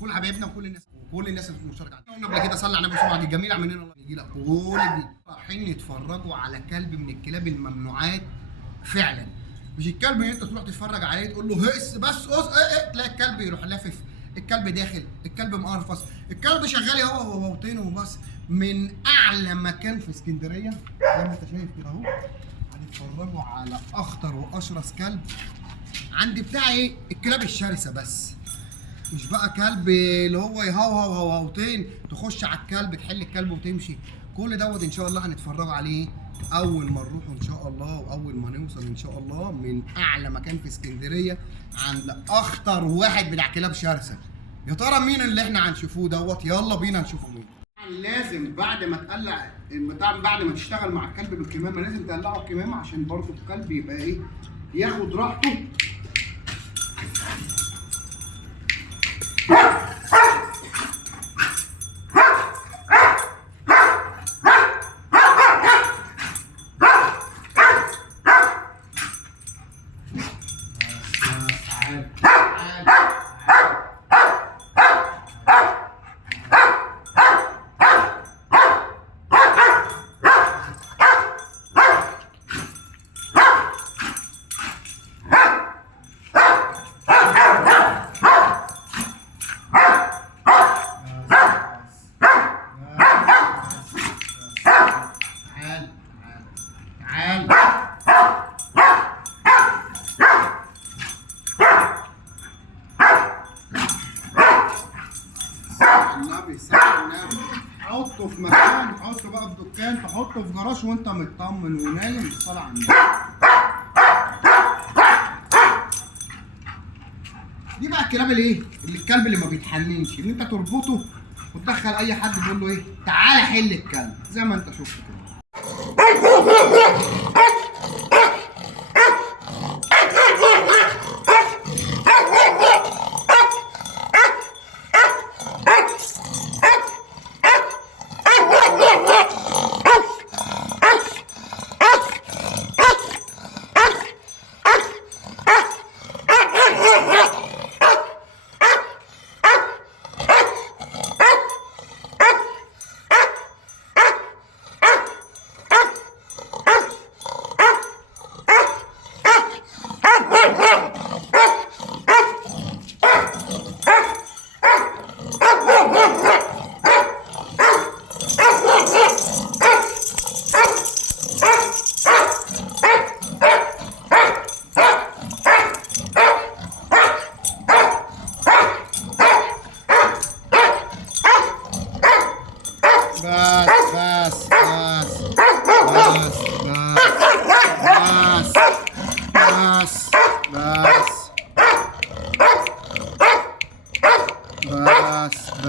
كل حبايبنا وكل الناس المشتركه قلنا قبل كده صلي على النبي صبعك الجميل عمالين الله يجي لك كل دي رايحين يتفرجوا على كلب من الكلاب الممنوعات فعلا. مش الكلب اللي انت تروح تتفرج عليه تقول له هس بس تلاقي الكلب يروح لافف، الكلب داخل، الكلب مقرفص، الكلب شغال هو وطينه وبس. من اعلى مكان في اسكندريه زي ما انت شايف كده اهو هنتفرجوا على اخطر واشرس كلب عند بتاع ايه الكلاب الشرسه، بس مش بقى كلب اللي هو يهوهو هوهوتين تخش على الكلب تحل الكلب وتمشي. كل دوت ان شاء الله هنتفرجوا عليه اول ما نروح ان شاء الله، واول ما نوصل ان شاء الله من اعلى مكان في اسكندريه عند اخطر واحد بتاع كلاب شرسه. يا ترى مين اللي احنا هنشوفوه دوت؟ يلا بينا نشوفه مين. لازم بعد ما تقلع بعد ما تشتغل مع الكلب بالكمامه لازم تقلعه الكمامه عشان برضه الكلب يبقى ايه ياخد راحته. حطه في مكان، حطه بقى في دكان، تحطه في جراج وانت مطمن ونايم بالصلاه على النبي. دي بقى الكلاب الايه؟ الكلب اللي ما بيتحننش، اللي انت تربطه وتدخل اي حد تقول له ايه؟ تعالى حل الكلب زي ما انت شفت كده.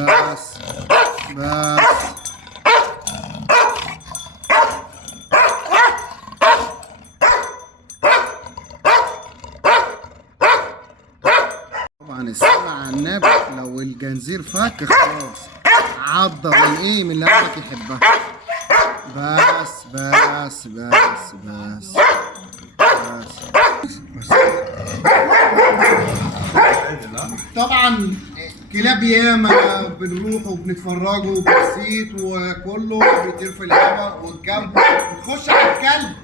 بس طبعا الصلاة على النبي. لو الجنزير فك خلاص عضة من ايه من اللي قلبك يحبها. بس بس بس بس بس طبعا كلاب ياما بنروح وبنتفرجوا وبنسيت وكله بيطير في الهواء والكلب بتخش على الكلب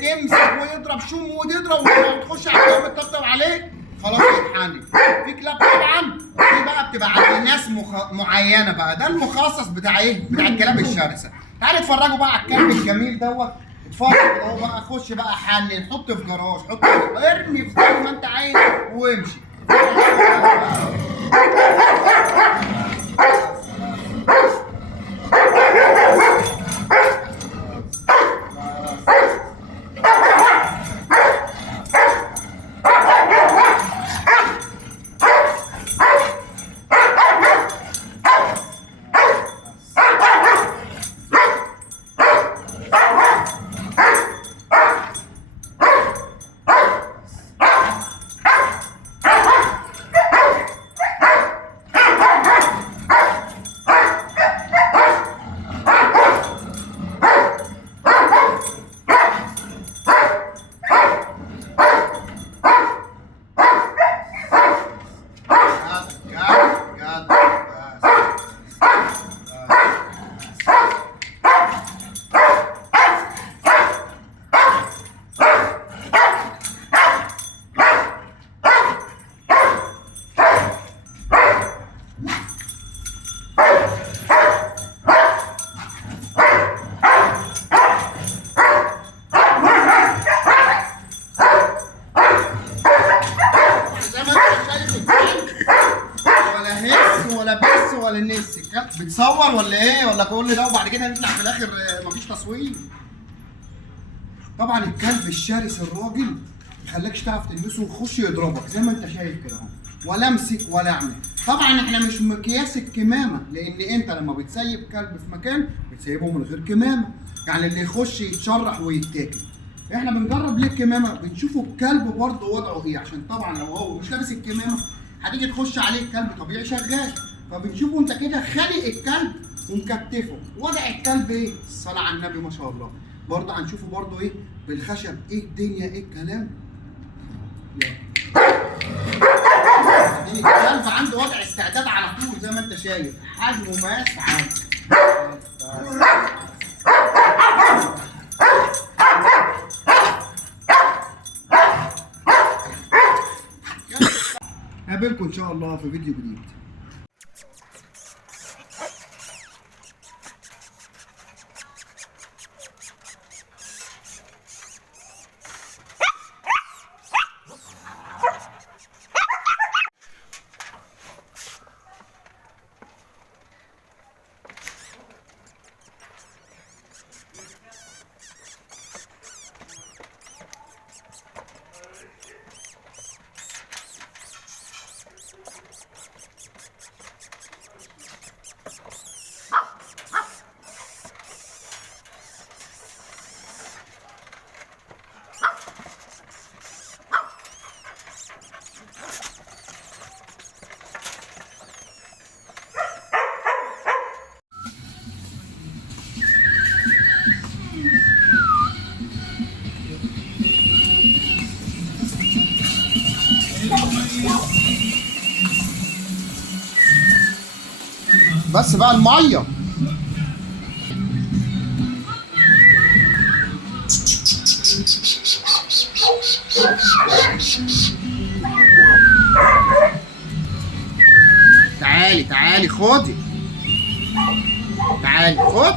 تمسك ويضرب شوم وتضرب وتخش على الكلب تطبطب عليه خلاص يتحنن. في كلاب طبعا دي بقى بتبقى عند ناس معينه بقى، ده المخصص بتاع ايه؟ بتاع الكلاب الشرسه. تعالوا اتفرجوا بقى على الكلب الجميل دوت. اتفرج اهو بقى، خش بقى حنن، حط في جراج، حط ارمي في زي ما انت عايز وامشي. ولا بس ولا النس. الكلب بتصور ولا ايه ولا كل ده وبعد كده نطلع في الاخر مفيش تصوير؟ طبعا الكلب الشرس الراجل ما يخليكش تعرف تلمسه ويخش يضربك زي ما انت شايف كده اهو، ولا امسك ولا اعمل. طبعا احنا مش مقياس الكمامه، لان انت لما بتسيب كلب في مكان بتسيبه من غير كمامه، يعني اللي يخش يتشرح ويتاكل. احنا بنجرب ليه الكمامه؟ بنشوفوا الكلب برضه وضعه ايه، عشان طبعا لو هو مش لابس الكمامه هتيجي تخش عليه الكلب طبيعي شغال، فبنشوفه انت كده خالق الكلب ومكتفه، وضع الكلب ايه؟ الصلاه على النبي ما شاء الله. برضه هنشوفه برضه ايه بالخشب، ايه الدنيا ايه الكلام. الكلب عنده وضع استعداد على طول زي ما انت شايف، حجمه ماس عادي. هقابلكم ان شاء الله في فيديو جديد. بس بقى الميه تعالي تعالي خدي، تعالي خد.